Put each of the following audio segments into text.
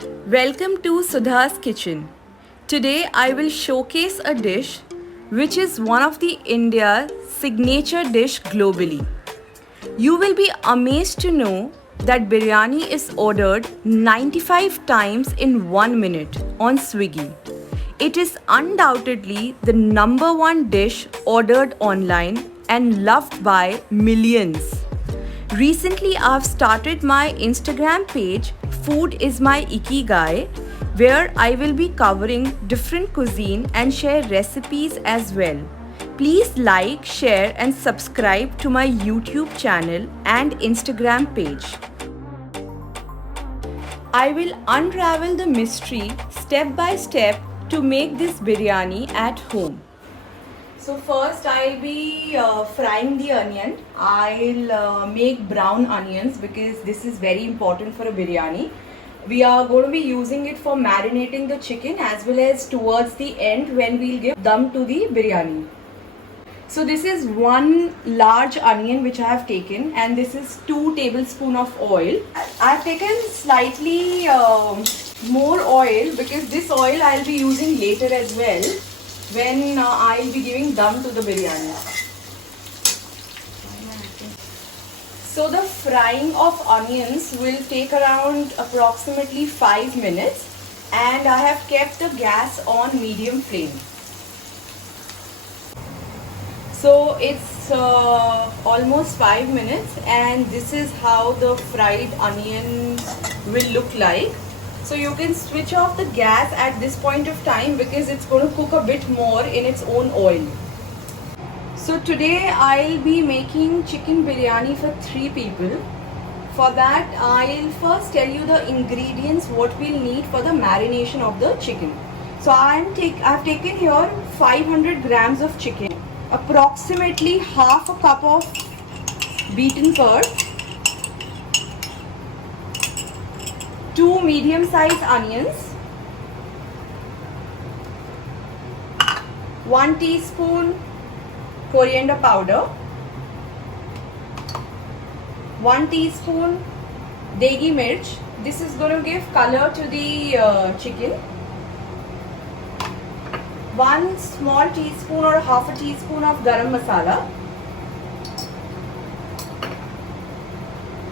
Welcome to Sudha's Kitchen. Today I will showcase a dish which is one of the India's signature dish globally. You will be amazed to know that biryani is ordered 95 times in 1 minute on Swiggy. It is undoubtedly the number one dish ordered online and loved by millions. Recently, I've started my Instagram page, Food is My Ikigai, where I will be covering different cuisine and share recipes as well. Please like, share, and subscribe to my YouTube channel and Instagram page. I will unravel the mystery step by step to make this biryani at home. So first I'll be frying the onion. I'll make brown onions because this is very important for a biryani. We are going to be using it for marinating the chicken as well as towards the end when we'll give dum to the biryani. So this is one large onion which I have taken, and this is 2 tablespoons of oil. I have taken slightly more oil because this oil I'll be using later as well when I'll be giving dum to the biryani. So the frying of onions will take around approximately 5 minutes, and I have kept the gas on medium flame. So it's almost 5 minutes, and this is how the fried onion will look like. So you can switch off the gas at this point of time because it's going to cook a bit more in its own oil. So today I'll be making chicken biryani for 3 people. For that I'll first tell you the ingredients what we'll need for the marination of the chicken. So I've taken here 500 grams of chicken, approximately half a cup of beaten curd, 2 medium-sized onions, 1 teaspoon coriander powder, 1 teaspoon degi mirch. This is going to give color to the chicken. 1 small teaspoon or half a teaspoon of garam masala.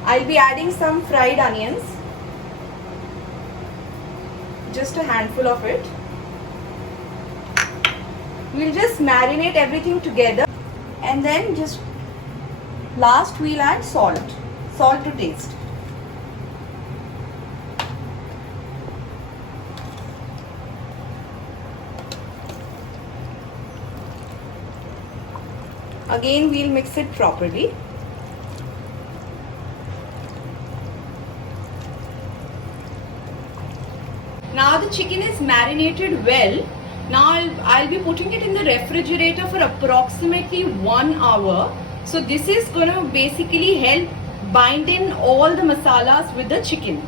I'll be adding some fried onions, just a handful of it. We'll just marinate everything together, and then just last we'll add salt to taste. Again we'll mix it properly. Now the chicken is marinated well. Now I'll be putting it in the refrigerator for approximately 1 hour. So this is going to basically help bind in all the masalas with the chicken.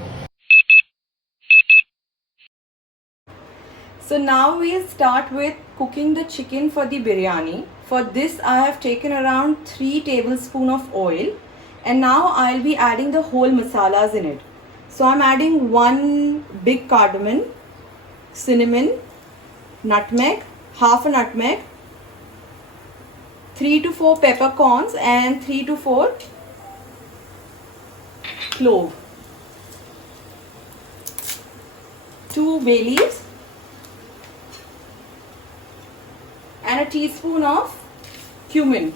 So now we'll start with cooking the chicken for the biryani. For this I have taken around 3 tablespoons of oil, and now I'll be adding the whole masalas in it. So I'm adding 1 big cardamom, cinnamon, nutmeg, half a nutmeg, 3 to 4 peppercorns, and 3 to 4 clove, 2 bay leaves, and a teaspoon of cumin.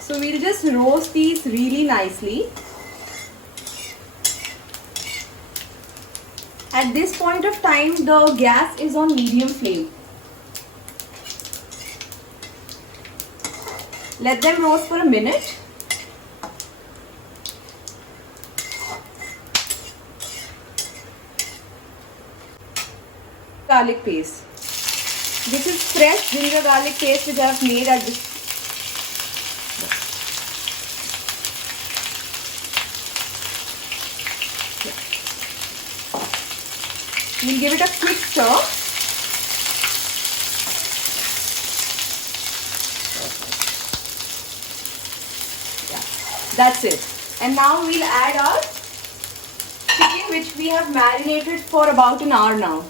So we'll just roast these really nicely. At this point of time, the gas is on medium flame. Let them roast for a minute. Garlic paste. This is fresh ginger garlic paste which I have made at this. We'll give it a quick stir. Yeah, that's it. And now we'll add our chicken, which we have marinated for about an hour now.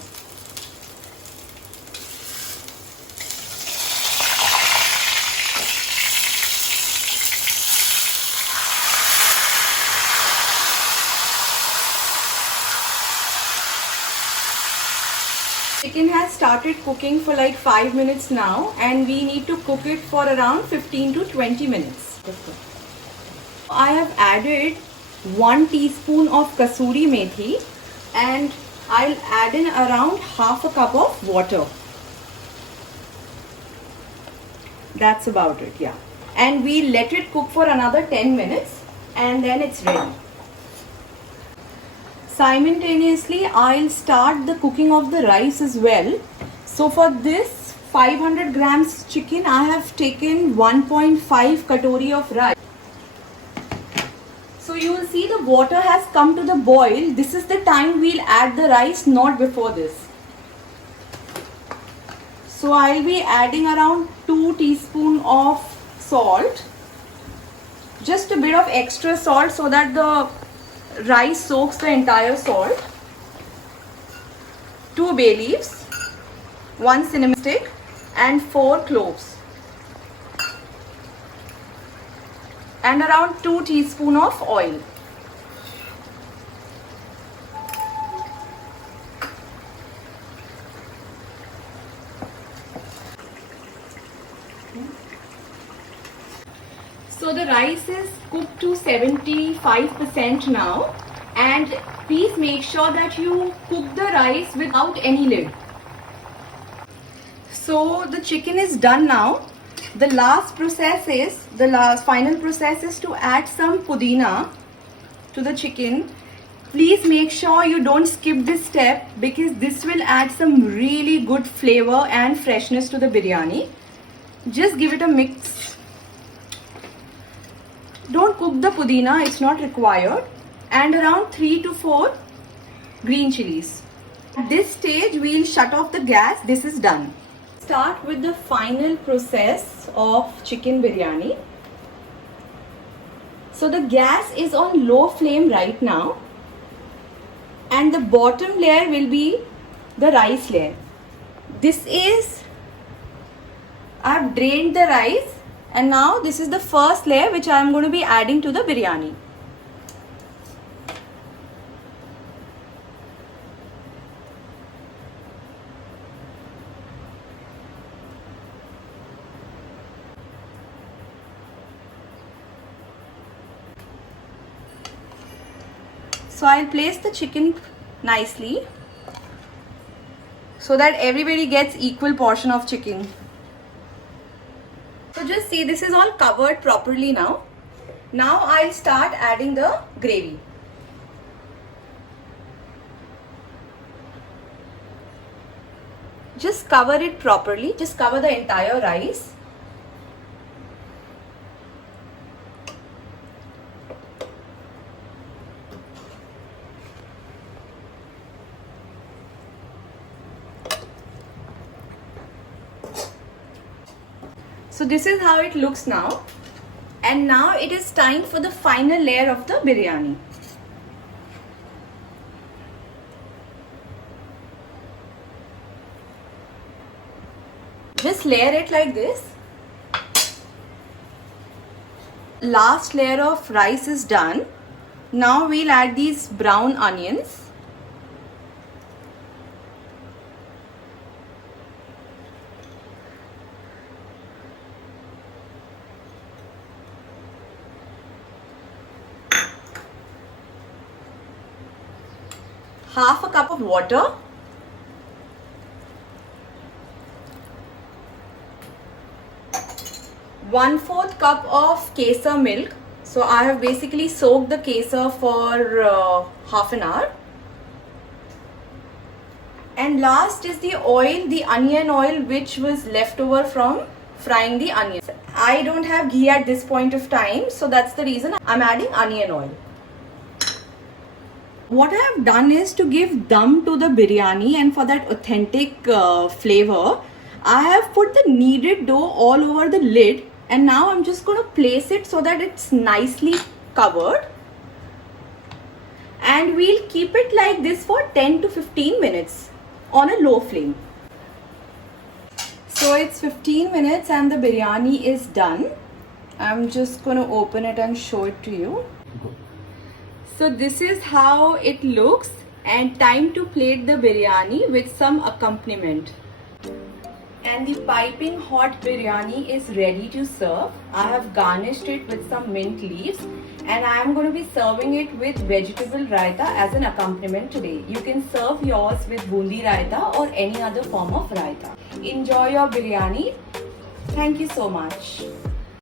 Chicken has started cooking for like 5 minutes now, and we need to cook it for around 15 to 20 minutes. I have added 1 teaspoon of kasuri methi, and I'll add in around half a cup of water. That's about it, yeah. And we let it cook for another 10 minutes and then it's ready. Simultaneously, I'll start the cooking of the rice as well. So for this 500 grams chicken, I have taken 1.5 katori of rice. So you will see the water has come to the boil. This is the time we'll add the rice, not before this. So I'll be adding around 2 teaspoons of salt. Just a bit of extra salt so that the rice soaks the entire salt. 2 bay leaves, 1 cinnamon stick and 4 cloves. And around 2 teaspoons of oil. So the rice is cooked to 75% now, and please make sure that you cook the rice without any lid. So the chicken is done now. The final process is to add some pudina to the chicken. Please make sure you don't skip this step because this will add some really good flavor and freshness to the biryani. Just give it a mix. Don't cook the pudina, it's not required. And around 3 to 4 green chilies. At this stage, we'll shut off the gas. This is done. Start with the final process of chicken biryani. So the gas is on low flame right now, and the bottom layer will be the rice layer. I've drained the rice, and now this is the first layer which I am going to be adding to the biryani. So I'll place the chicken nicely so that everybody gets equal portion of chicken. So just see, this is all covered properly now. Now I'll start adding the gravy. Just cover it properly. Just cover the entire rice. So this is how it looks now, and now it is time for the final layer of the biryani. Just layer it like this. Last layer of rice is done. Now we'll add these brown onions. Half a cup of water, one-fourth cup of kesar milk. So I have basically soaked the kesar for half an hour. And last is the oil, the onion oil, which was left over from frying the onions. I don't have ghee at this point of time, so that's the reason I'm adding onion oil. What I have done is to give dum to the biryani, and for that authentic flavor, I have put the kneaded dough all over the lid, and now I'm just going to place it so that it's nicely covered. and we'll keep it like this for 10 to 15 minutes on a low flame. So it's 15 minutes and the biryani is done. I'm just going to open it and show it to you. So this is how it looks, and time to plate the biryani with some accompaniment. And the piping hot biryani is ready to serve. I have garnished it with some mint leaves, and I am going to be serving it with vegetable raita as an accompaniment today. You can serve yours with bundi raita or any other form of raita. Enjoy your biryani. Thank you so much.